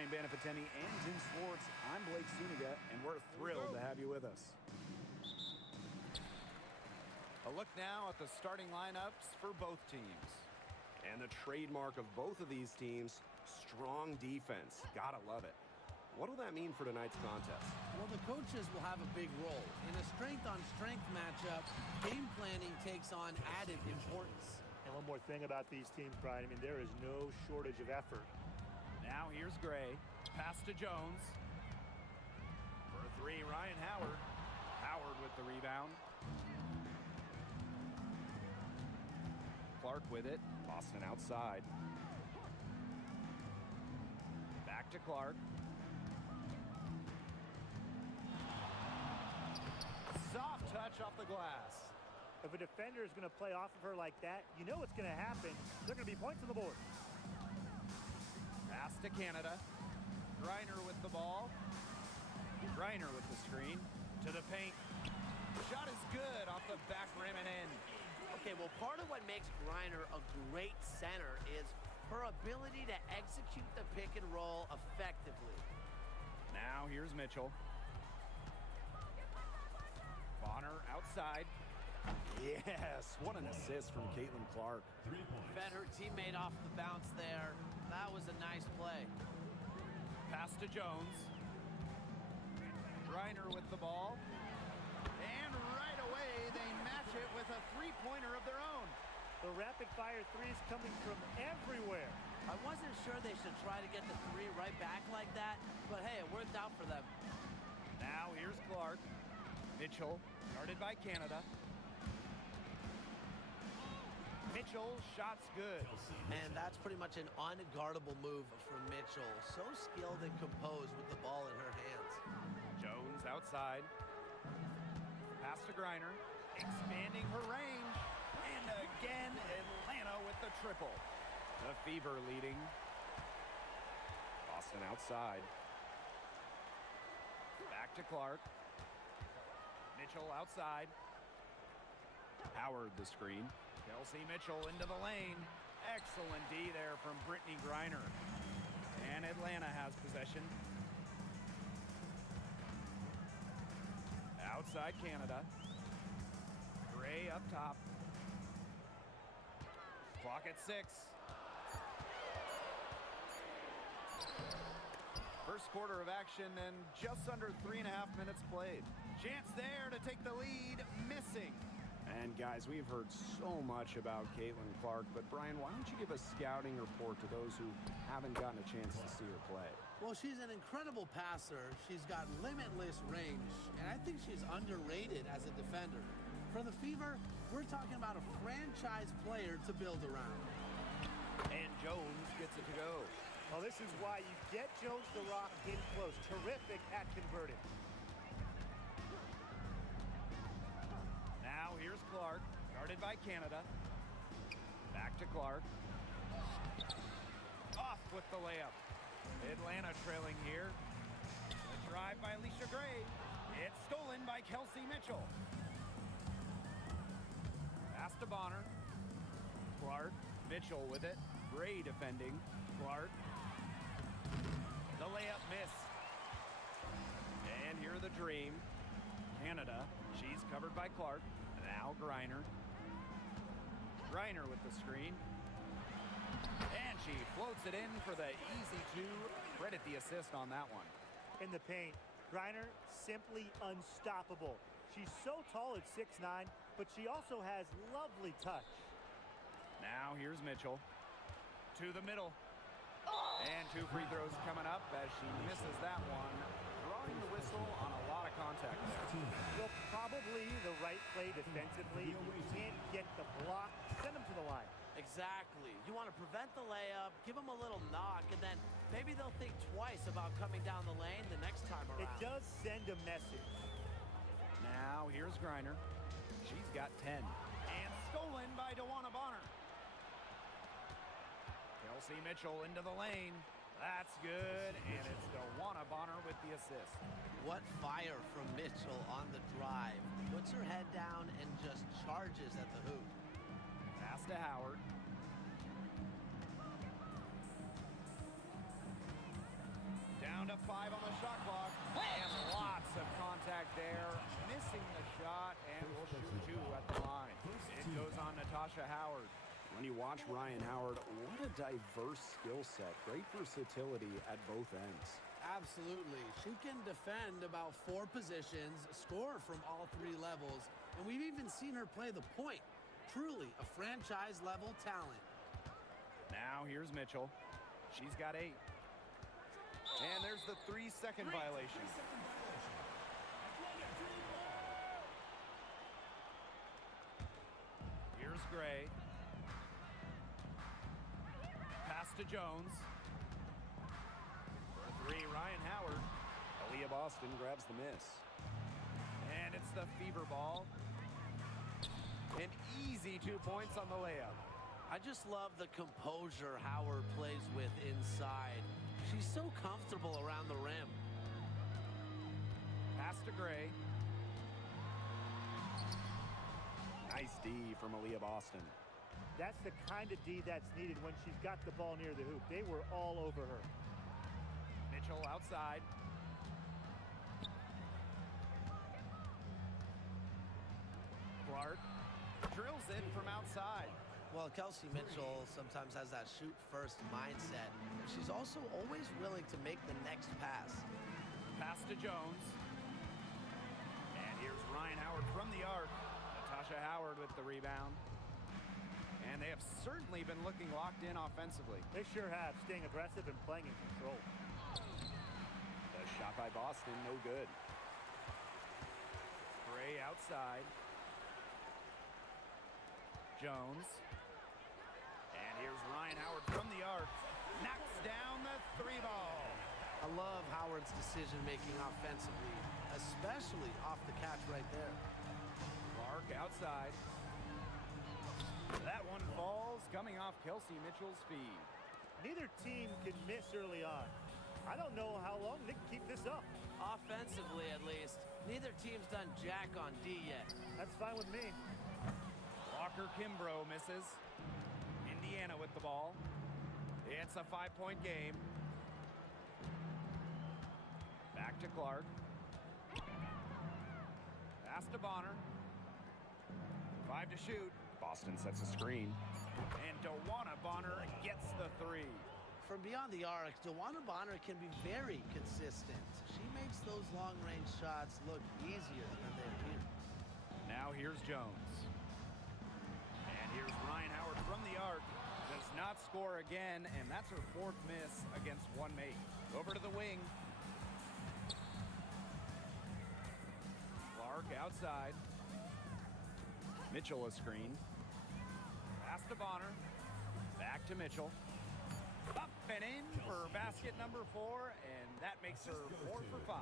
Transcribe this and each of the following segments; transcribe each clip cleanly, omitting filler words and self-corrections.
Brian Banafiteni and Tim Swartz. I'm Blake Zuniga, and we're thrilled to have you with us. A look now at the starting lineups for both teams. And the trademark of both of these teams, strong defense. Gotta love it. What will that mean for tonight's contest? Well, the coaches will have a big role. In a strength-on-strength matchup, game planning takes on added importance. And one more thing about these teams, Brian. I mean, there is no shortage of effort. Now here's Gray. Pass to Jones. For a three, Ryan Howard. Howard with the rebound. Clark with it. Boston outside. Back to Clark. Soft touch off the glass. If a defender is going to play off of her like that, you know what's going to happen. There are going to be points on the board. Pass to Canada. Griner with the ball. Griner with the screen. To the paint. Shot is good off the back rim and in. Okay, well, part of what makes Griner a great center is her ability to execute the pick and roll effectively. Now here's Mitchell. Bonner outside. Yes, what an assist from Caitlin Clark. Fed her teammate off the bounce there. That was a nice play. Pass to Jones. Griner with the ball. And right away, they match it with a three-pointer of their own. The rapid-fire threes coming from everywhere. I wasn't sure they should try to get the three right back like that, but hey, it worked out for them. Now here's Clark. Mitchell, guarded by Canada. Mitchell, shot's good. And that's pretty much an unguardable move from Mitchell. So skilled and composed with the ball in her hands. Jones outside. Pass to Griner, expanding her range. And again, Atlanta with the triple. The Fever leading. Boston outside. Back to Clark. Mitchell outside. Howard the screen. Kelsey Mitchell into the lane. Excellent D there from Brittany Griner. And Atlanta has possession. Outside Canada. Gray up top. Clock at 6. First quarter of action and just under 3.5 minutes played. Chance there to take the lead, missing. And guys, we've heard so much about Caitlin Clark, but Brian, why don't you give a scouting report to those who haven't gotten a chance to see her play? Well, she's an incredible passer. She's got limitless range, and I think she's underrated as a defender. For the Fever, we're talking about a franchise player to build around. And Jones gets it to go. Well, this is why you get Jones the Rock in close. Terrific at converting. Now here's Clark, guarded by Canada. Back to Clark. Off with the layup. Atlanta trailing here. The drive by Alicia Gray. It's stolen by Kelsey Mitchell. Pass to Bonner. Clark, Mitchell with it. Gray defending. Clark. The layup missed. And here the Dream. Canada, she's covered by Clark. Now Griner. Griner with the screen. And she floats it in for the easy two. Credit the assist on that one. In the paint, Griner simply unstoppable. She's so tall at 6'9", but she also has lovely touch. Now here's Mitchell. To the middle. And 2 free throws coming up as she misses that one. Drawing the whistle on a lot of contact there. Well, probably the right play defensively. You can't get the block. Send them to the line. Exactly. You want to prevent the layup, give them a little knock, and then maybe they'll think twice about coming down the lane the next time around. It does send a message. Now here's Griner. She's got 10. And stolen by DeWanna Bonner. Kelsey Mitchell into the lane. That's good, and it's DeWanna Bonner with the assist. What fire from Mitchell on the drive. Puts her head down and just charges at the hoop. Pass to Howard. to 5 on the shot clock. And lots of contact there. Missing the shot, and will shoot 2 at the line. It goes on Natasha Howard. When you watch Ryan Howard, what a diverse skill set. Great versatility at both ends. Absolutely. She can defend about 4 positions, score from all 3 levels, and we've even seen her play the point. Truly a franchise-level talent. Now here's Mitchell. She's got 8. And there's the 3-second violation. Here's Gray. Pass to Jones. For 3, Ryan Howard. Aaliyah Boston grabs the miss. And it's the Fever ball. An easy 2 points on the layup. I just love the composure Howard plays with inside. She's so comfortable around the rim. Pass to Gray. Nice D from Aaliyah Boston. That's the kind of D that's needed when she's got the ball near the hoop. They were all over her. Mitchell outside. Clark drills in from outside. Well, Kelsey Mitchell sometimes has that shoot-first mindset. She's also always willing to make the next pass. Pass to Jones. And here's Ryan Howard from the arc. Natasha Howard with the rebound. And they have certainly been looking locked in offensively. They sure have, staying aggressive and playing in control. The shot by Boston, no good. Gray outside. Jones. And here's Ryan Howard from the arc. Knocks down the 3 ball. I love Howard's decision-making offensively, especially off the catch right there. Clark outside. That one falls, coming off Kelsey Mitchell's feed. Neither team can miss early on. I don't know how long they can keep this up. Offensively, at least, neither team's done jack on D yet. That's fine with me. Walker Kimbrough misses. Indiana with the ball. It's a 5-point game. Back to Clark. Pass to Bonner. 5 to shoot. Boston sets a screen. And DeWanna Bonner gets the 3. From beyond the arc, DeWanna Bonner can be very consistent. She makes those long-range shots look easier than they appear. Now here's Jones. And here's Ryan Howard from the arc. Does not score again, and that's her 4th miss against one mate. Over to the wing. Clark outside. Mitchell a screen. Pass to Bonner. Back to Mitchell. Up and in for basket number 4, and that makes her 4 for 5.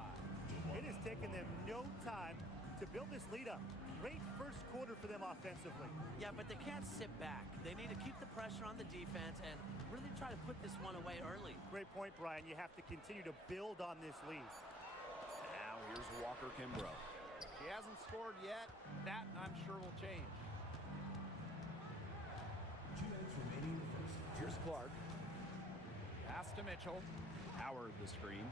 It has taken them no time to build this lead up. Great first quarter for them offensively. Yeah, but they can't sit back. They need to keep the pressure on the defense and really try to put this one away early. Great point, Brian. You have to continue to build on this lead. Now here's Walker Kimbrough. She hasn't scored yet. That, I'm sure, will change. Here's Clark. Pass to Mitchell. Howard the screen.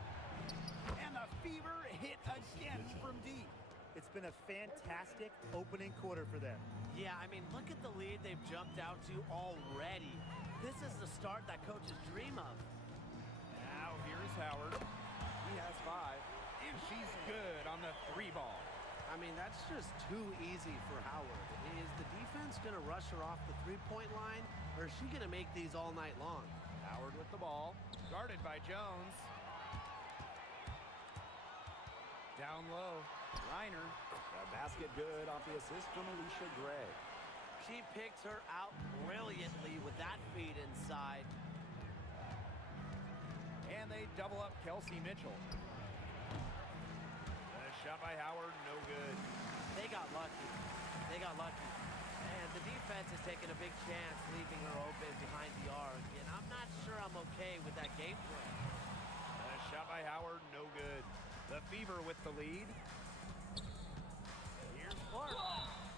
And the Fever hit again from deep. It's been a fantastic opening quarter for them. Yeah, I mean, look at the lead they've jumped out to already. This is the start that coaches dream of. Now here's Howard. He has 5. And she's good on the 3 ball. I mean, that's just too easy for Howard. Is the defense going to rush her off the 3-point line, or is she going to make these all night long? Howard with the ball. Guarded by Jones. Down low. Reiner. The basket good off the assist from Alicia Gray. She picked her out brilliantly with that feed inside. And they double up Kelsey Mitchell. The shot by Howard, no good. They got lucky. They got lucky. And the defense is taking a big chance, leaving her open behind the arc. And I'm not sure I'm okay with that game plan. The shot by Howard, no good. The Fever with the lead. Here's Clark.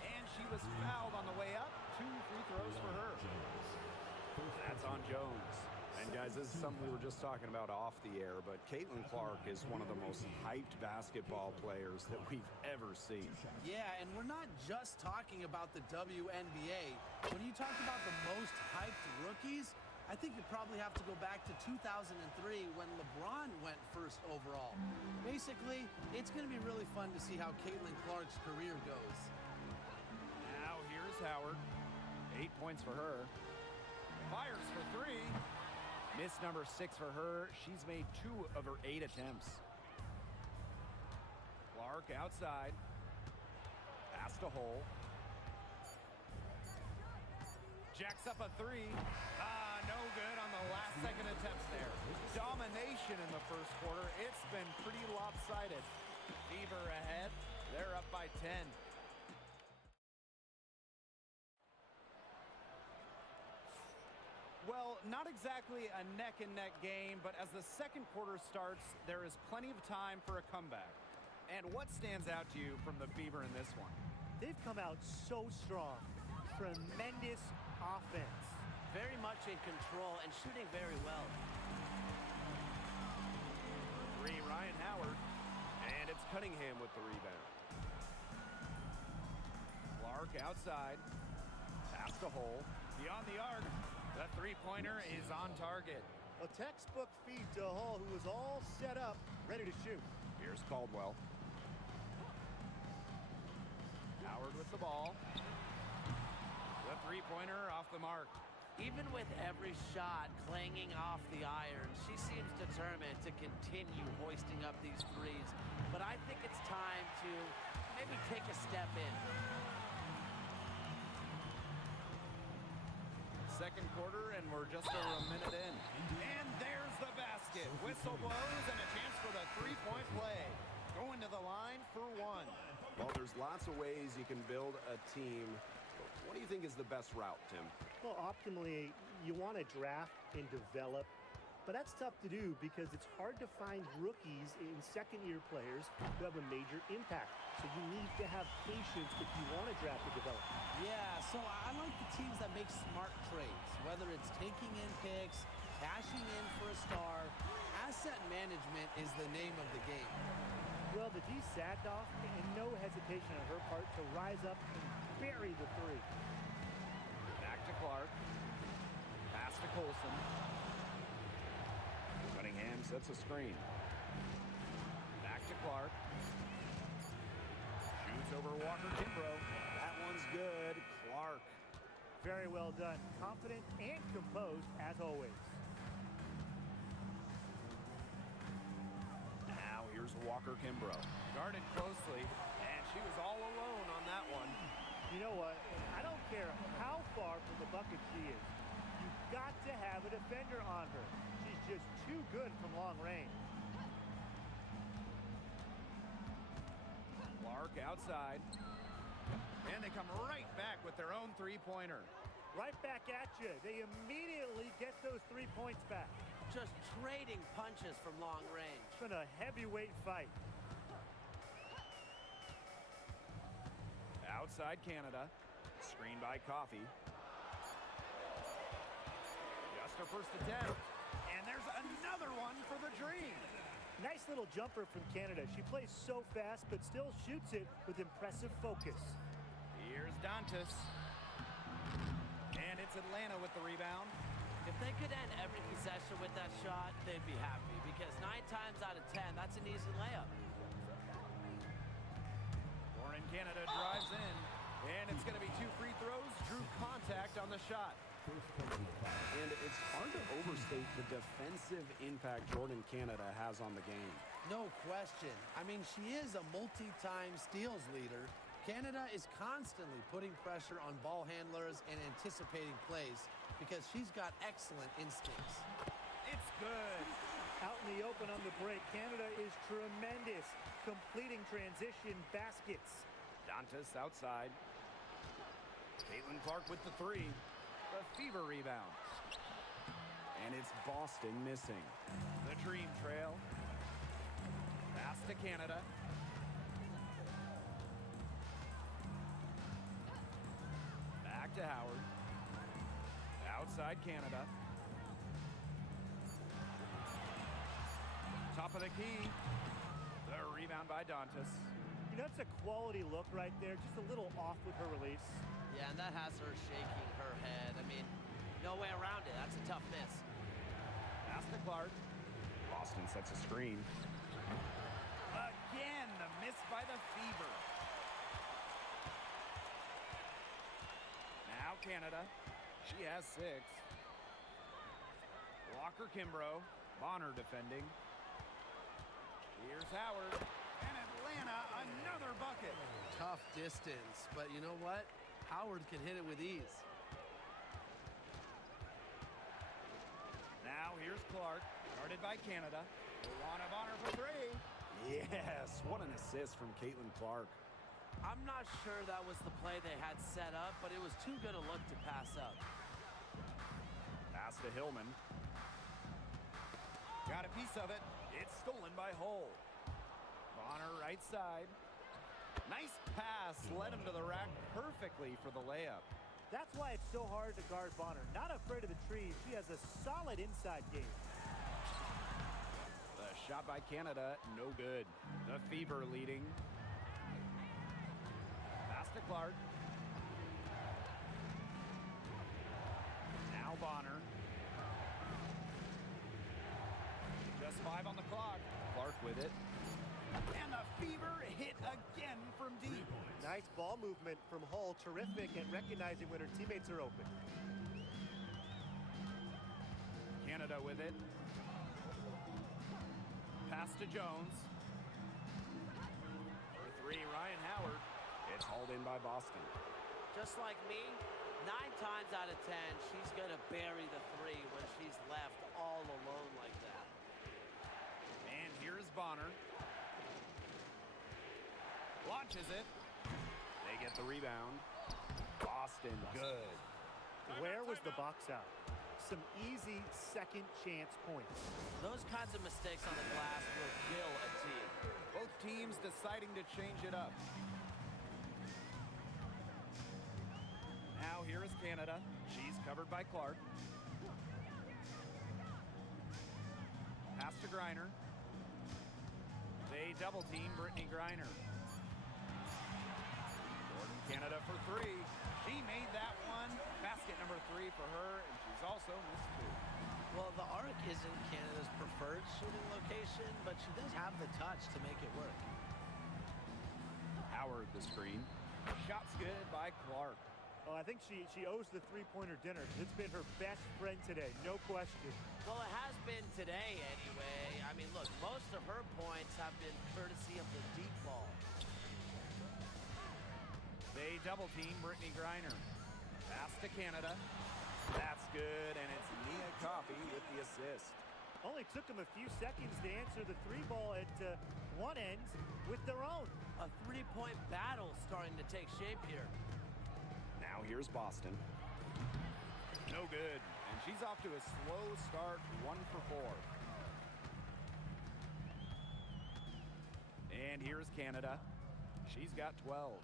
And she was fouled on the way up. 2 free throws for her. That's on Jones. And guys, this is something we were just talking about off the air, but Caitlin Clark is one of the most hyped basketball players that we've ever seen. Yeah, and we're not just talking about the WNBA. When you talk about the most hyped rookies, I think you probably have to go back to 2003 when LeBron went first overall. Basically, it's going to be really fun to see how Caitlin Clark's career goes. Now here's Howard. 8 points for her. Fires for 3. Miss number 6 for her. She's made 2 of her 8 attempts. Clark outside. Pass to Hole. Jacks up a 3. No good on the last second attempts there. Domination in the first quarter. It's been pretty lopsided. Fever ahead. They're up by 10. Well, not exactly a neck-and-neck game, but as the second quarter starts, there is plenty of time for a comeback. And what stands out to you from the Fever in this one? They've come out so strong. Tremendous offense. Very much in control and shooting very well. 3, Ryan Howard. And it's Cunningham with the rebound. Clark outside. Pass to Hole. Beyond the arc. The three-pointer is on target. A textbook feed to Hall, who was all set up, ready to shoot. Here's Caldwell. Howard with the ball. The three-pointer off the mark. Even with every shot clanging off the iron, she seems determined to continue hoisting up these threes. But I think it's time to maybe take a step in. Second quarter, and we're just over a minute in. And there's the basket. Whistle blows, and a chance for the three-point play. Going to the line for 1. Well, there's lots of ways you can build a team. What do you think is the best route, Tim? Well, optimally, you want to draft and develop, but that's tough to do because it's hard to find rookies in second-year players who have a major impact. So you need to have patience if you want to draft and develop. Yeah, so I like the teams that make smart trades, whether it's taking in picks, cashing in for a star. Asset management is the name of the game. Well, the D sat off, and no hesitation on her part to rise up and bury the 3. Back to Clark. Pass to Colson. Cunningham sets a screen. Back to Clark. Shoots over Walker Kimbrough. That one's good. Clark. Very well done. Confident and composed, as always. Now here's Walker Kimbrough. Guarded closely, and she was all alone on that one. You know what? I don't care how far from the bucket she is. You've got to have a defender on her. She's just too good from long range. Clark outside. And they come right back with their own three-pointer. Right back at you. They immediately get those 3 points back. Just trading punches from long range. It's been a heavyweight fight. Outside Canada. Screened by Coffey. Just her first attempt. And there's another one for the Dream. Nice little jumper from Canada. She plays so fast, but still shoots it with impressive focus. Here's Dantas. And it's Atlanta with the rebound. If they could end every possession with that shot, they'd be happy because 9 times out of 10, that's an easy layup. Lauren Canada drives in, and it's going to be 2 free throws. Drew contact on the shot. And it's hard to overstate the defensive impact Jordan Canada has on the game. No question. I mean, she is a multi-time steals leader. Canada is constantly putting pressure on ball handlers and anticipating plays because she's got excellent instincts. It's good. Out in the open on the break, Canada is tremendous, completing transition baskets. Dantas outside. Caitlin Clark with the 3. The Fever rebound. And it's Boston missing. The Dream trail. Pass to Canada. Back to Howard. Outside Canada. Top of the key. The rebound by Dantas. You know, that's a quality look right there. Just a little off with her release. Yeah, and that has her shaking her head. I mean, no way around it. That's a tough miss. Pass to Clark. Boston sets a screen. Again, the miss by the Fever. Now Canada. She has 6. Walker Kimbrough. Bonner defending. Here's Howard. And Atlanta, another bucket. Tough distance, but you know what? Howard can hit it with ease. Now here's Clark. Guarded by Canada. Luana Bonner for 3. Yes, what an assist from Caitlin Clark. I'm not sure that was the play they had set up, but it was too good a look to pass up. Pass to Hillman. Got a piece of it. It's stolen by Hull. Bonner right side. Nice pass. Led him to the rack perfectly for the layup. That's why it's so hard to guard Bonner. Not afraid of the trees. She has a solid inside game. The shot by Canada, no good. The Fever leading. Pass to Clark. Now Bonner. Just 5 on the clock. Clark with it. And the Fever hit again from deep. Nice ball movement from Hull. Terrific at recognizing when her teammates are open. Canada with it. Pass to Jones. For 3, Ryan Howard. It's hauled in by Boston. Just like me, 9 times out of 10, she's going to bury the 3 when she's left all alone like that. And here's Bonner. Launches it. They get the rebound. Boston, good. Where was the box out? Some easy second chance points. Those kinds of mistakes on the glass will kill a team. Both teams deciding to change it up. Now here is Canada. She's covered by Clark. Pass to Griner. They double team Brittany Griner. Jordan Canada for 3. She made that one. Basket number 3 for her, and she's also missed 2. Well, the arc isn't Canada's preferred shooting location, but she does have the touch to make it work. Howard the screen. Shot's good by Clark. Oh, I think she owes the three-pointer dinner. It's been her best friend today, no question. Well, it has been today anyway. I mean, look, most of her points have been courtesy of the deep ball. They double team Brittany Griner. Pass to Canada. That's good, and it's Nia Coffey with the assist. Only took them a few seconds to answer the 3-ball at one end with their own. A 3-point battle starting to take shape here. Now here's Boston. No good, and she's off to a slow start, 1 for 4. And here's Canada. She's got 12.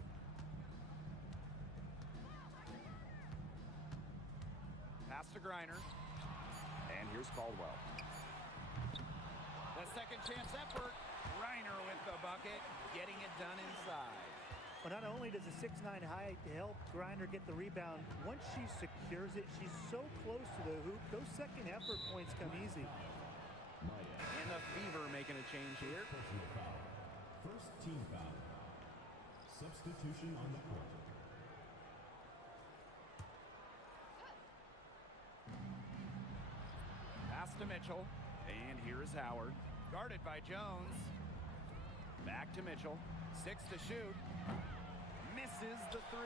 Pass to Griner. And here's Caldwell. The second chance effort. Griner with the bucket, getting it done inside. But not only does a 6'9" height help Griner get the rebound, once she secures it, she's so close to the hoop, those second effort points come easy. And the Fever making a change here. First team foul. Substitution on the court. Pass to Mitchell. And here is Howard. Guarded by Jones. Back to Mitchell. 6 to shoot. Misses the 3.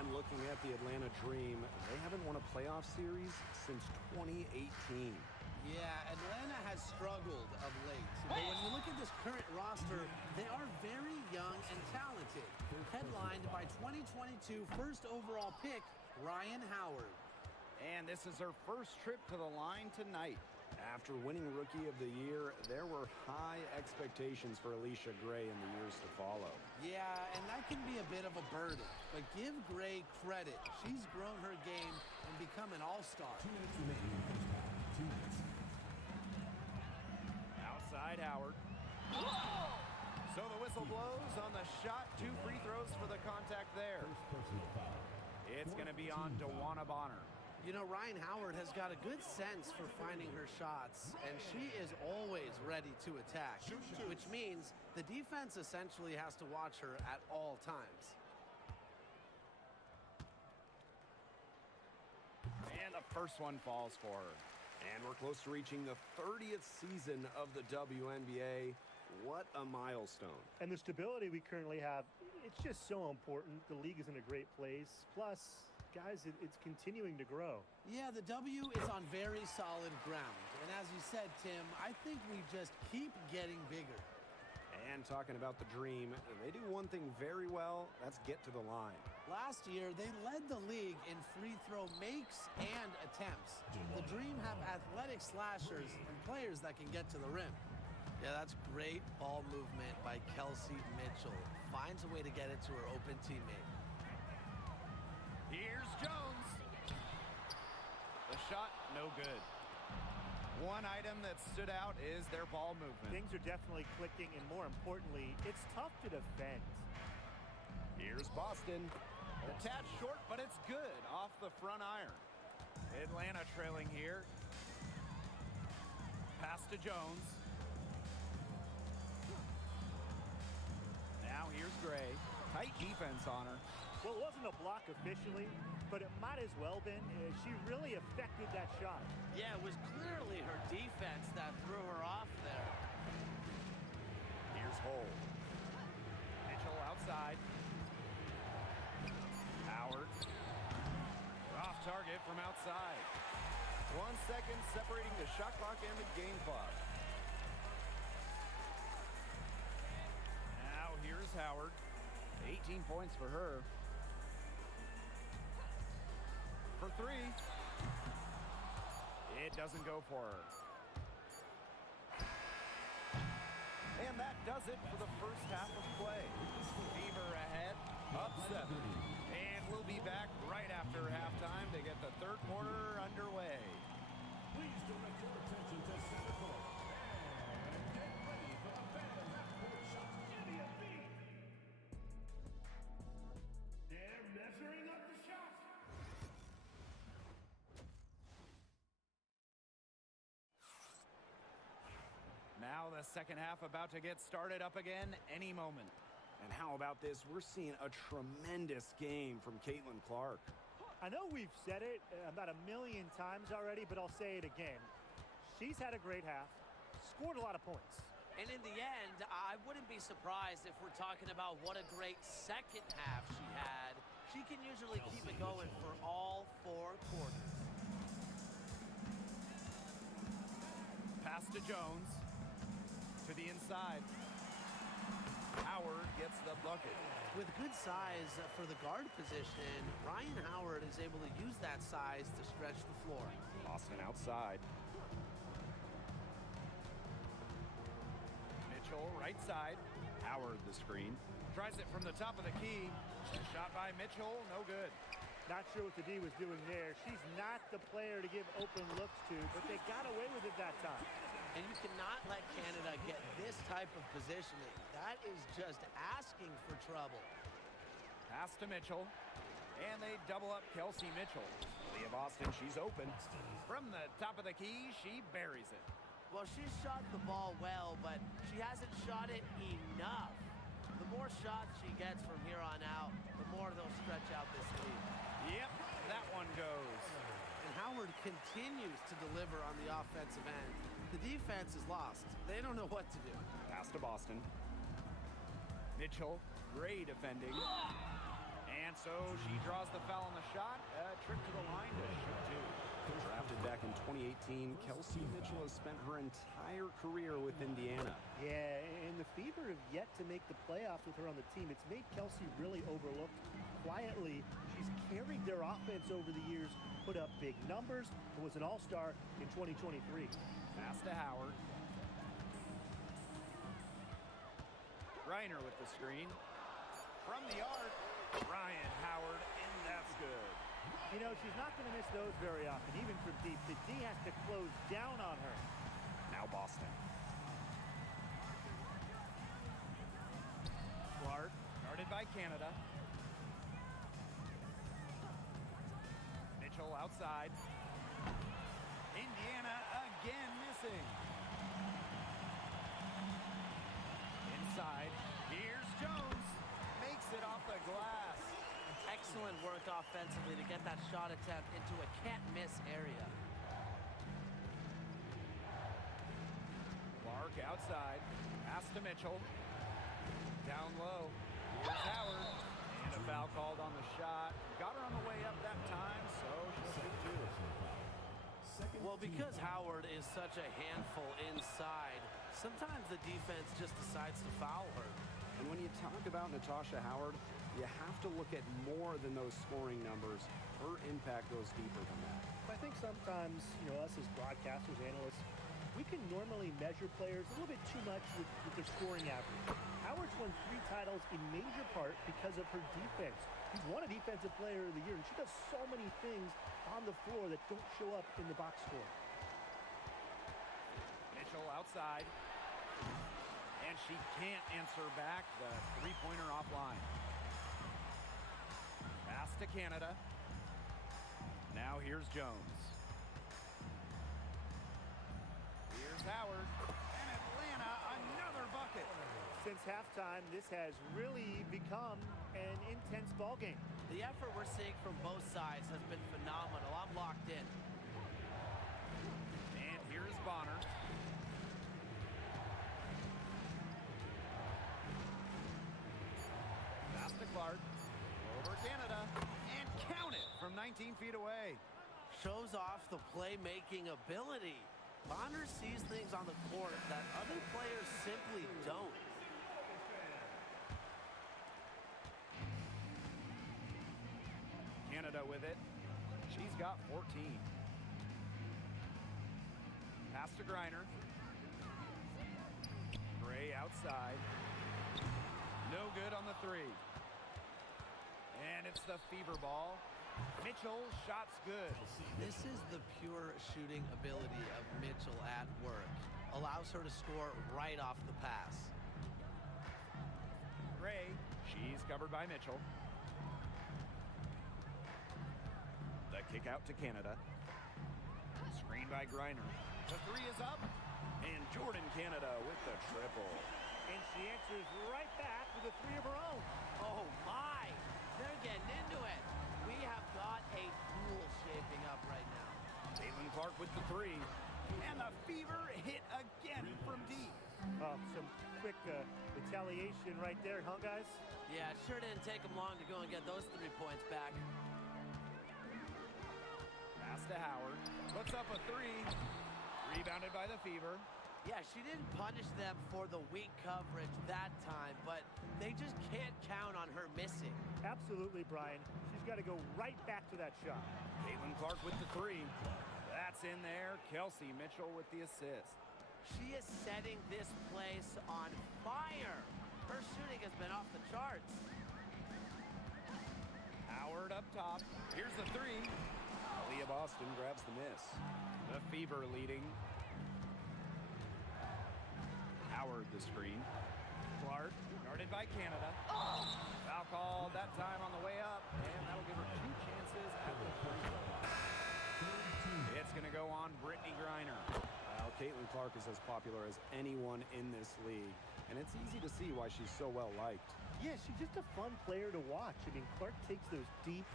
And looking at the Atlanta Dream, they haven't won a playoff series since 2018. Yeah, Atlanta has struggled of late. But when you look at this current roster, they are very young and talented. Headlined by 2022 first overall pick, Ryan Howard. And this is her first trip to the line tonight. After winning Rookie of the Year, there were high expectations for Alicia Gray in the years to follow. Yeah, and that can be a bit of a burden. But give Gray credit. She's grown her game and become an all-star. 2 minutes remaining in the first half. 2 minutes. Outside Howard. So the whistle blows on the shot. 2 free throws for the contact there. First personal foul. It's going to be on DeWanna Bonner. You know, Ryan Howard has got a good sense for finding her shots, and she is always ready to attack, which means the defense essentially has to watch her at all times. And the first one falls for her. And we're close to reaching the 30th season of the WNBA. What a milestone. And the stability we currently have, it's just so important. The league is in a great place. Plus, guys, it's continuing to grow. Yeah, the W is on very solid ground. And as you said, Tim, I think we just keep getting bigger. And talking about the dream, they do one thing very well. That's get to the line. Last year, they led the league in free throw makes and attempts. The Dream have athletic slashers and players that can get to the rim. Yeah, that's great ball movement by Kelsey Mitchell. Finds a way to get it to her open teammate. Here's Jones. The shot, no good. One item that stood out is their ball movement. Things are definitely clicking, and more importantly, it's tough to defend. Here's Boston. The tad short, but it's good off the front iron. Atlanta trailing here. Pass to Jones. Now here's Gray. Tight defense on her. Well, it wasn't a block officially, but it might as well been. She really affected that shot. Yeah, it was clearly her defense that threw her off there. Here's Hole. Mitchell outside. Howard. Off target from outside. 1 second separating the shot clock and the game clock. Now here's Howard. 18 points for her. For 3. It doesn't go for her. And that does it for the first half of play. Fever ahead, up 7. And we'll be back right after halftime to get the third quarter underway. Please direct your attention to center court. And get ready for the Madden half-court shots. Give me a beat. They're measuring up the shot. Now the second half about to get started up again any moment. And how about this? We're seeing a tremendous game from Caitlin Clark. I know we've said it about 1 million times already, but I'll say it again. She's had a great half, scored a lot of points. And in the end, I wouldn't be surprised if we're talking about what a great second half she had. She can usually keep it going for all 4 quarters. Pass to Jones. To the inside. Howard gets the bucket. With good size for the guard position, Ryan Howard is able to use that size to stretch the floor. Boston outside. Mitchell right side. Howard the screen. Tries it from the top of the key. Shot by Mitchell, no good. Not sure what the D was doing there. She's not the player to give open looks to, but they got away with it that time. And you cannot let Canada get this type of positioning. That is just asking for trouble. Pass to Mitchell. And they double up Kelsey Mitchell. Leah Boston, she's open. From the top of the key, she buries it. Well, she's shot the ball well, but she hasn't shot it enough. The more shots she gets from here on out, the more they'll stretch out this lead. Yep, that one goes. And Howard continues to deliver on the offensive end. The defense is lost. They don't know what to do. Pass to Boston. Mitchell, great defending. And so she draws the foul on the shot. A trip to the line to shoot 2. Drafted back in 2018, Kelsey Mitchell has spent her entire career with Indiana. Yeah, and the Fever have yet to make the playoffs with her on the team. It's made Kelsey really overlooked. Quietly, she's carried their offense over the years, put up big numbers, and was an all-star in 2023. Pass to Howard. Reiner with the screen. From the arc, Ryan Howard, and that's good. You know, she's not going to miss those very often, even from deep. The D has to close down on her. Now Boston. by Canada. Mitchell outside. Indiana again missing. Inside. Here's Jones. Makes it off the glass. Excellent work offensively to get that shot attempt into a can't-miss area. Clark outside. Pass to Mitchell. Down low. Here's Howard. And a foul called on the shot. Got her on the way up that time, so she'll shoot two. Well, because Howard is such a handful inside, sometimes the defense just decides to foul her. And when you talk about Natasha Howard, you have to look at more than those scoring numbers. Her impact goes deeper than that. I think sometimes, us as broadcasters, analysts, we can normally measure players a little bit too much with their scoring average. Howard's won 3 titles in major part because of her defense. She's won a Defensive Player of the Year, and she does so many things on the floor that don't show up in the box score. Mitchell outside. And she can't answer back the three-pointer offline. Pass to Canada. Now here's Jones. Here's Howard. And Atlanta, another bucket. Since halftime, this has really become an intense ballgame. The effort we're seeing from both sides has been phenomenal. I'm locked in. And here's Bonner. Pass to Clark. Over Canada. And count it from 19 feet away. Shows off the playmaking ability. Bonner sees things on the court that other players simply don't. Canada with it. She's got 14. Pass to Griner. Gray outside. No good on the three. And it's the fever ball. Mitchell, shot's good. This is the pure shooting ability of Mitchell at work. Allows her to score right off the pass. Gray, she's covered by Mitchell. The kick out to Canada. Screen by Griner. The three is up. And Jordan Canada with the triple. And she answers right back with a 3 of her own. Oh my! They're getting into it. We have got a duel shaping up right now. Caitlin Clark with the three. And the fever hit again from deep. Some quick retaliation right there, huh, guys? Yeah, it sure didn't take them long to go and get those 3 points back. Pass to Howard. Puts up a three. Rebounded by the fever. Yeah, she didn't punish them for the weak coverage that time, but they just can't count on her missing. Absolutely, Brian. She's got to go right back to that shot. Caitlin Clark with the three. That's in there. Kelsey Mitchell with the assist. She is setting this place on fire. Her shooting has been off the charts. Howard up top. Here's the three. Leah Boston grabs the miss. The fever leading. Howard the screen. Clark guarded by Canada. Foul called that time on the way up, and that'll give her 2 chances at the free throw. It's going to go on Brittany Griner. Well, Caitlin Clark is as popular as anyone in this league, and it's easy to see why she's so well liked. Yeah, she's just a fun player to watch. I mean, Clark takes those deep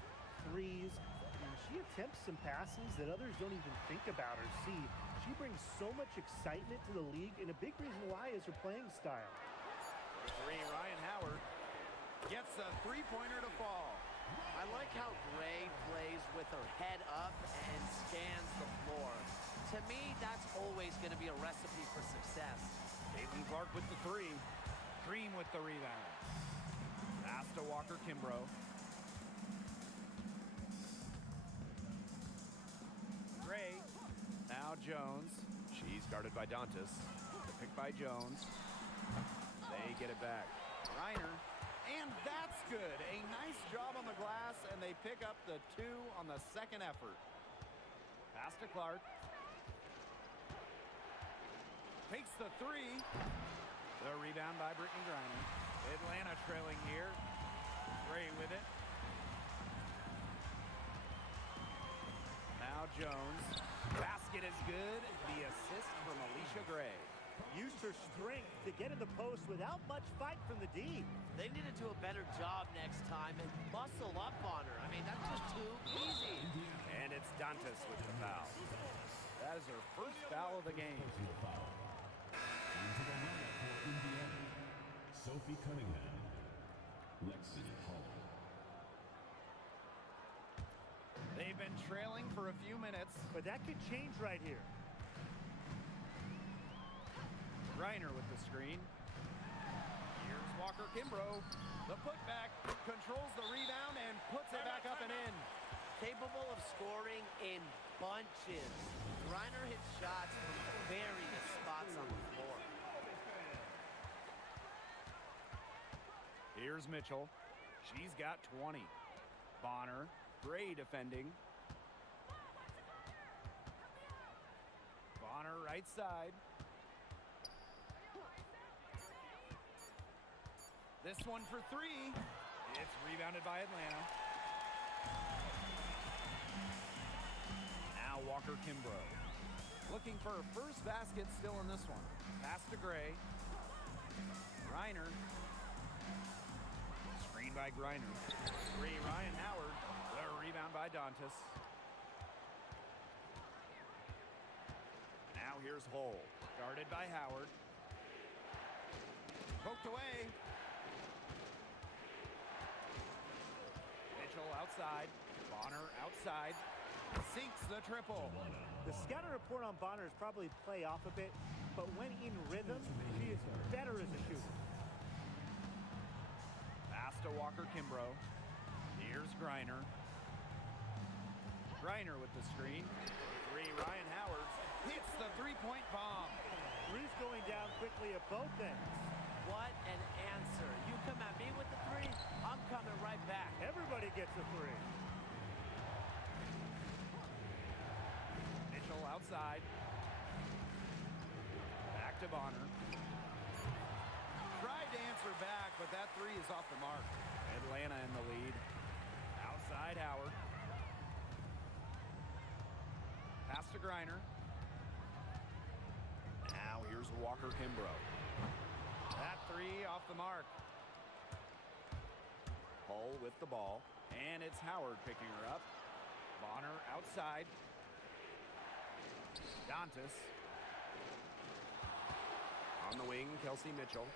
threes. And she attempts some passes that others don't even think about or see. She brings so much excitement to the league, and a big reason why is her playing style. For three, Ryan Howard gets a three-pointer to fall. I like how Gray plays with her head up and scans the floor. To me, that's always going to be a recipe for success. Caitlin Clark with the three. Green with the rebound. Pass to Walker Kimbrough. Gray. Now Jones. She's guarded by Dantas. The pick by Jones. They get it back. Reiner. And that's good. A nice job on the glass, and they pick up the 2 on the second effort. Pass to Clark. Takes the 3. The rebound by Brittany Griner. Atlanta trailing here. Gray with it. Now Jones. Basket is good. The assist from Alicia Gray. Used her strength to get in the post without much fight from the D. They need to do a better job next time and muscle up on her. I mean, that's just too easy. And it's Dantas with the foul. That is her first foul of the game. Personal foul. Into the lineup for Indiana, Sophie Cunningham, Lexi Hall. They've been trailing for a few minutes. But that could change right here. Reiner with the screen. Here's Walker Kimbrough. The putback controls the rebound and puts it back up and in. Capable of scoring in bunches. Reiner hits shots from various spots on the floor. Here's Mitchell. She's got 20. Bonner. Gray defending. Bonner right side. This one for three. It's rebounded by Atlanta. Now Walker Kimbrough. Looking for her first basket still in this one. Pass to Gray. Reiner. Screen by Griner. Three, Ryan Howard. The rebound by Dantas. Now here's Hull. Guarded by Howard. Poked away. Mitchell outside. Bonner outside. Sinks the triple. The scouting report on Bonner is probably play off a bit, but when in rhythm, she is better as a shooter. Pass to Walker Kimbrough. Here's Griner. Griner with the screen. Three, Ryan Howard hits the three-point bomb. Three's going down quickly at both ends. What an answer. You come at me with the three, I'm coming right back. Everybody gets a three. Mitchell outside. Back to Bonner. Tried to answer back, but that three is off the mark. Atlanta in the lead. Outside Howard. Pass to Griner. Now here's Walker Kimbrough. That three off the mark. Hull with the ball. And it's Howard picking her up. Bonner outside. Dantas. On the wing, Kelsey Mitchell.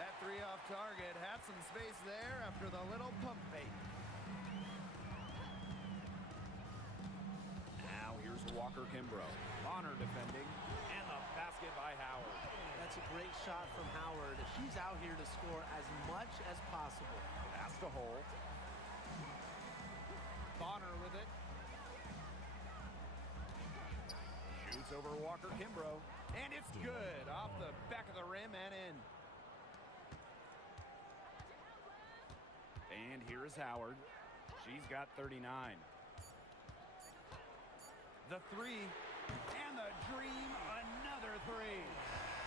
That three off target. Had some space there after the little pump fake. Now here's Walker Kimbrough. Bonner defending. And the basket by Howard. That's a great shot from Howard. She's out here to score as much as possible. Pass to Hull. Bonner with it. Shoots over Walker Kimbrough. And it's good. Off the back of the rim and in. And here is Howard. She's got 39. The three. And the dream. Another three.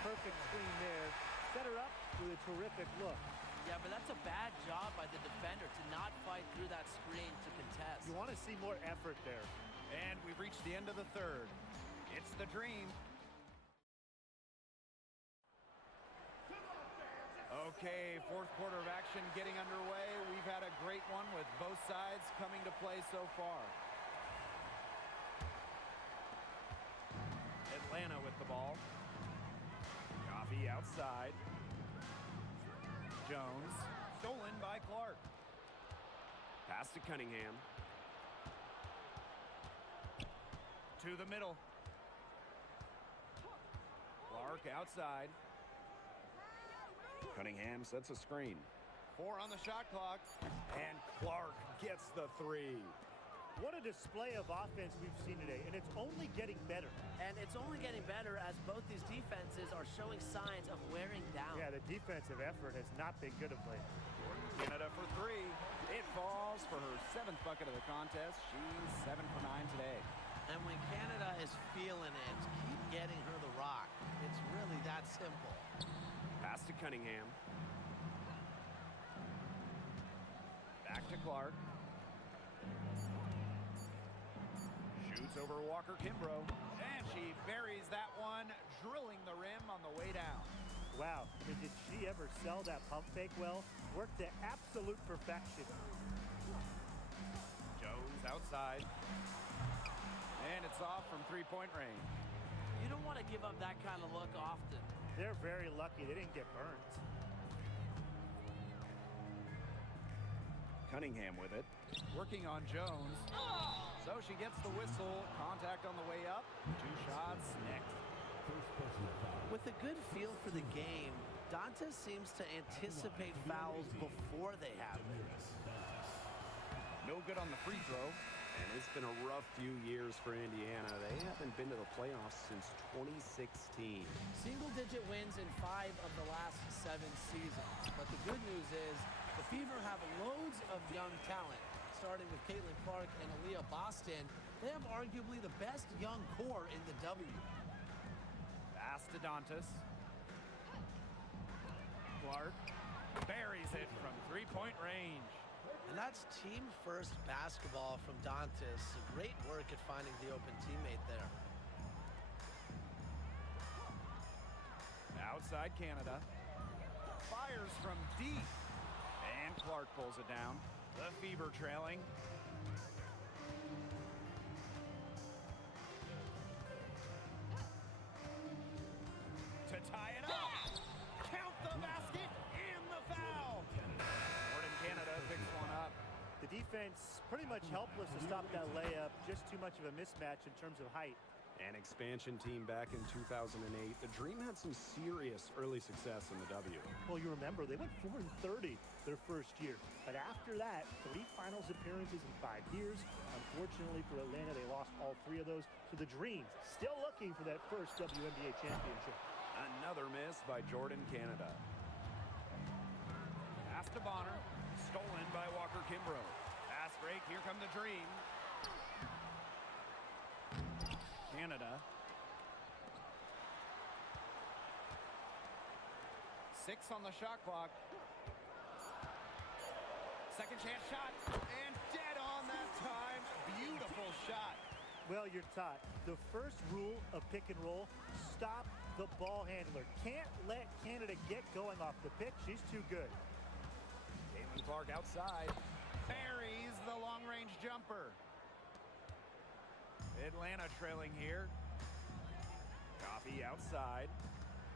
Perfect screen there. Set her up with a terrific look. Yeah, but that's a bad job by the defender to not fight through that screen to contest. You want to see more effort there. And we've reached the end of the third. It's the dream. Okay, fourth quarter of action getting underway. We've had a great one with both sides coming to play so far. Atlanta with the ball. Coffee outside. Jones, stolen by Clark. Pass to Cunningham. To the middle. Clark outside. Cunningham sets a screen. 4 on the shot clock. And Clark gets the three. What a display of offense we've seen today, and it's only getting better. And it's only getting better as both these defenses are showing signs of wearing down. Yeah, the defensive effort has not been good of late. Canada for three. It falls for her 7th bucket of the contest. She's 7 for 9 today. And when Canada is feeling it, keep getting her the rock. It's really that simple. Pass to Cunningham. Back to Clark. Shoots over Walker Kimbrough. And she buries that one, drilling the rim on the way down. Wow, did she ever sell that pump fake well? Worked to absolute perfection. Jones outside. And it's off from three-point range. You don't want to give up that kind of look often. They're very lucky they didn't get burnt. Cunningham with it. Working on Jones. So she gets the whistle. Contact on the way up. 2 shots next. With a good feel for the game, Dantas seems to anticipate fouls before they happen. No good on the free throw. And it's been a rough few years for Indiana. They haven't been to the playoffs since 2016. Single-digit wins in 5 of the last 7 seasons. But the good news is the Fever have loads of young talent. Starting with Caitlin Clark and Aaliyah Boston, they have arguably the best young core in the W. Pass to Dantas. Clark buries it from three-point range. And that's team-first basketball from Dantas. Great work at finding the open teammate there. Outside Canada. Fires from deep. And Clark pulls it down. The Fever trailing. To tie it up. Count the basket and the foul. Jordan Canada picks one up. The defense pretty much helpless to stop that layup. Just too much of a mismatch in terms of height. An expansion team back in 2008. The Dream had some serious early success in the W. Well, you remember, they went 4-30 their first year. But after that, 3 finals appearances in 5 years. Unfortunately for Atlanta, they lost all 3 of those. So the Dreams still looking for that first WNBA championship. Another miss by Jordan Canada. Pass to Bonner. Stolen by Walker Kimbrough. Pass break. Here come the Dream. Canada. 6 on the shot clock. Second chance shot. And dead on that time. Beautiful shot. Well, you're taught. The first rule of pick and roll, stop the ball handler. Can't let Canada get going off the pick. She's too good. Caitlin Clark outside. Buries the long-range jumper. Atlanta trailing here. Coffee outside.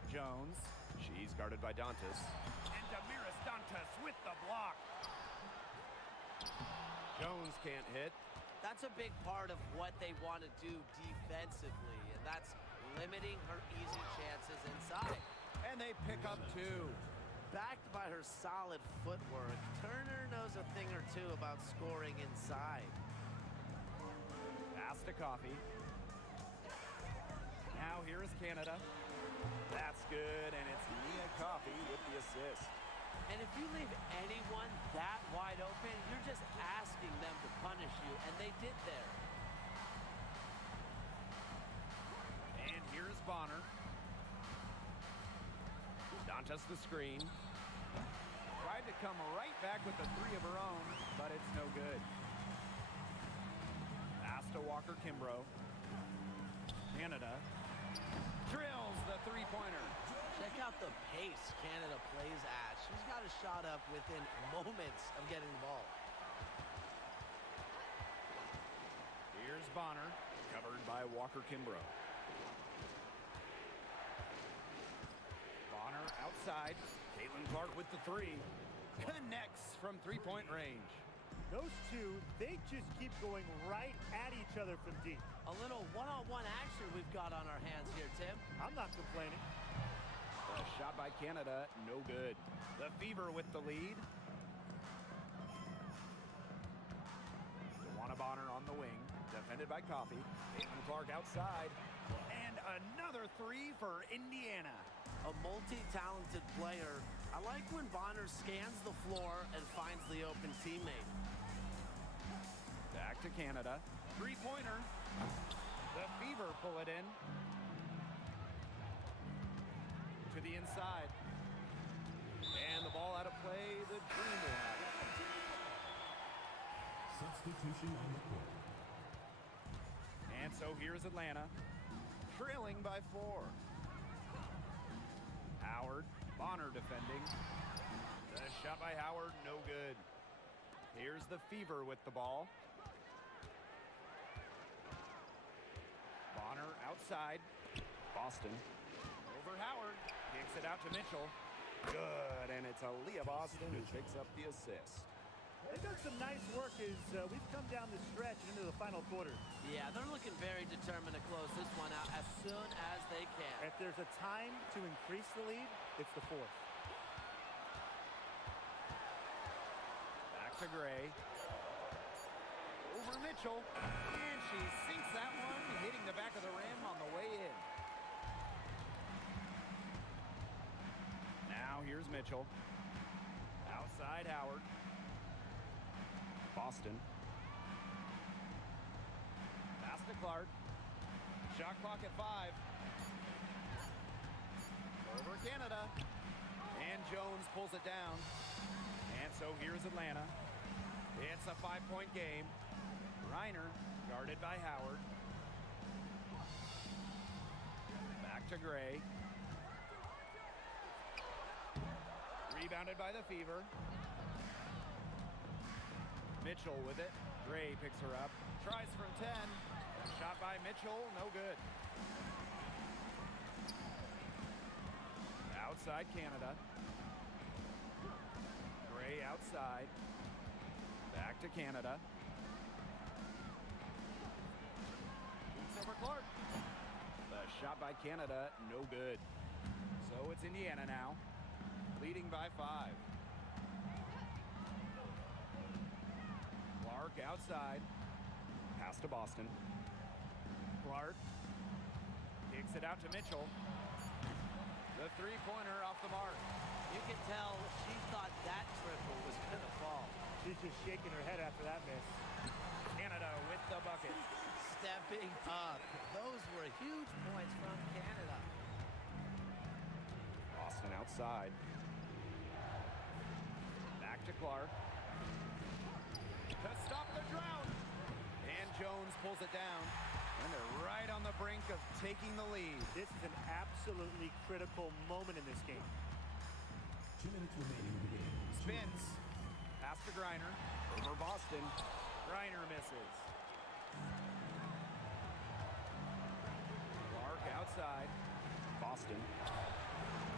Jones. She's guarded by Dantas. And Damiris Dantas with the block. Jones can't hit. That's a big part of what they want to do defensively, and that's limiting her easy chances inside. And they pick up 2. Backed by her solid footwork, Turner knows a thing or two about scoring inside. Pass to Coffee. Now here is Canada. That's good, and it's Nia Coffee with the assist. And if you leave anyone that wide open, you're just asking them to punish you, and they did there. And here's Bonner. Dantas the screen. Tried to come right back with the 3 of her own, but it's no good. Pass to Walker Kimbrough. Canada drills the 3-pointer. Check out the pace Canada plays at. She's got a shot up within moments of getting the ball. Here's Bonner, covered by Walker Kimbrough. Bonner outside. Caitlin Clark with the 3. Connects from 3-point range. Those 2, they just keep going right at each other from deep. A little one-on-one action we've got on our hands here, Tim. I'm not complaining. A shot by Canada, no good. The Fever with the lead. DeWanna Bonner on the wing, defended by Coffee. Caitlin Clark outside. And another 3 for Indiana. A multi-talented player. I like when Bonner scans the floor and finds the open teammate. Back to Canada. 3-pointer. The Fever pull it in. To the inside. And the ball out of play. The Dream will have it. substitution on the court. And so here's Atlanta, trailing by 4. Howard, Bonner defending. The shot by Howard, no good. Here's the Fever with the ball. Bonner outside. Boston. Over Howard. Kicks it out to Mitchell. Good, and it's Aaliyah Boston who picks up the assist. They've done some nice work as we've come down the stretch and into the final quarter. Yeah, they're looking very determined to close this one out as soon as they can. If there's a time to increase the lead, it's the fourth. Back to Gray. Over Mitchell. And she sinks that one, hitting the back of the rim on the way in. Now here's Mitchell. Outside Howard. Boston. Pass to Clark. Shot clock at 5. Over Canada. And Jones pulls it down. And so here's Atlanta. It's a 5-point game. Reiner guarded by Howard. Back to Gray. Rebounded by the Fever. Mitchell with it. Gray picks her up. Tries from 10. Shot by Mitchell, no good. Outside Canada. Gray outside. Back to Canada. Shoots over Clark. The shot by Canada, no good. So it's Indiana now, leading by 5. Clark outside. Pass to Boston. Clark kicks it out to Mitchell. The three-pointer off the mark. You can tell she thought that triple was going to fall. She's just shaking her head after that miss. Canada with the bucket. Stepping up. Those were huge points from Canada. Boston outside. Back to Clark. To stop the drought. And Jones pulls it down. And they're right on the brink of taking the lead. This is an absolutely critical moment in this game. 2 minutes remaining in the game. Spins. Pass to Griner. Over Boston. Griner misses. Clark outside. Boston.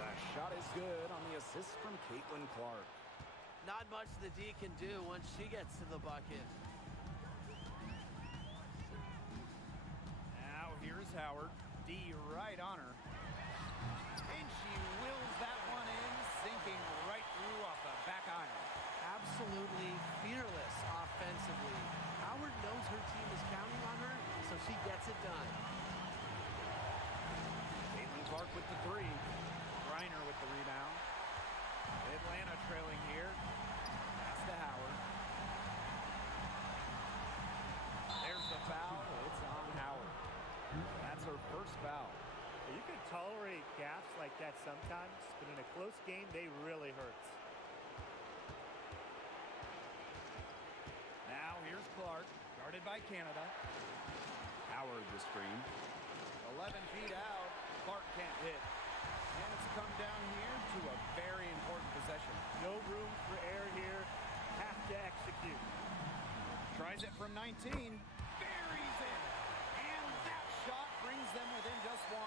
The shot is good on the assist from Caitlin Clark. Not much the D can do once she gets to the bucket. Now here's Howard. D right on her. And she wills that one in, sinking right through off the back iron. Absolutely fearless offensively. Howard knows her team is counting on her, so she gets it done. Caitlin Clark with the 3. Griner with the rebound. Atlanta trailing here. Pass to Howard. There's the foul. It's on Howard. That's her first foul. You can tolerate gaffes like that sometimes, but in a close game, they really hurt. Now here's Clark, guarded by Canada. Howard the screen. 11 feet out. Clark can't hit. And it's come down here to a very important possession. No room for error here. Have to execute. Tries it from 19. Buries it. And that shot brings them within just 1.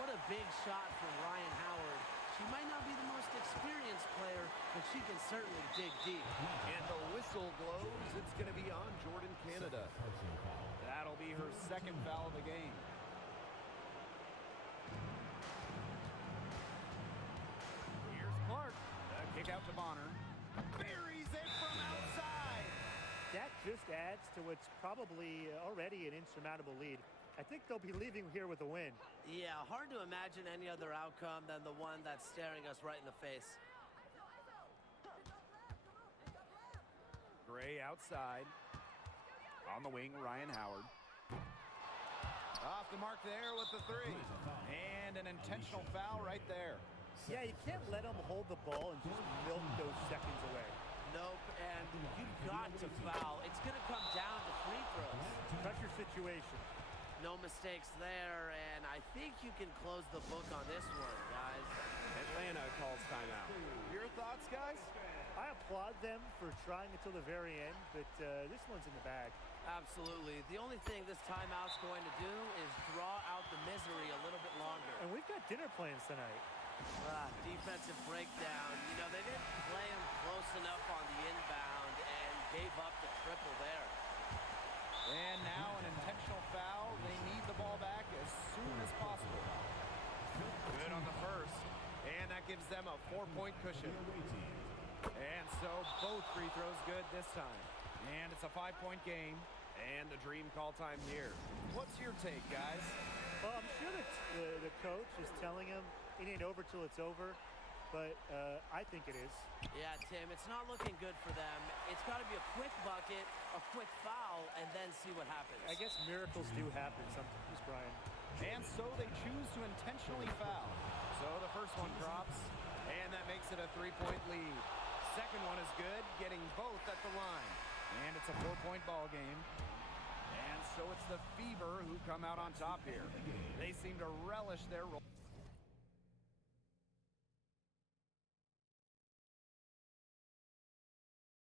What a big shot from Ryan Howard. She might not be the most experienced player, but she can certainly dig deep. And the whistle blows. It's going to be on Jordan Canada. Personal foul. That'll be her second foul of the game. Here's Clark. The kick out to Bonner. Buries it from outside. That just adds to what's probably already an insurmountable lead. I think they'll be leaving here with a win. Yeah, hard to imagine any other outcome than the one that's staring us right in the face. Gray outside. On the wing, Ryan Howard. Off the mark there with the 3. And an intentional foul right there. Yeah, you can't let them hold the ball and just milk those seconds away. Nope, and you've got to foul. It's going to come situation. No mistakes there, and I think you can close the book on this one, guys. Atlanta calls timeout. Your thoughts, guys? I applaud them for trying until the very end, but this one's in the bag. Absolutely. The only thing this timeout's going to do is draw out the misery a little bit longer. And we've got dinner plans tonight. Defensive breakdown. You know, they didn't play him close enough on the inbound and gave up the triple there. And now an intentional foul. They need the ball back as soon as possible. Good on the first. And that gives them a 4-point cushion. And so both free throws good this time. And it's a 5-point game. And the dream call time here. What's your take, guys? Well, I'm sure that the coach is telling him it ain't over till it's over, but I think it is. Yeah, Tim, it's not looking good for them. It's got to be a quick bucket, a quick foul, and then see what happens. I guess miracles do happen sometimes, Brian. And so they choose to intentionally foul. So the first one drops, and that makes it a 3-point lead. Second one is good, getting both at the line. And it's a 4-point ball game. And so it's the Fever who come out on top here. They seem to relish their role.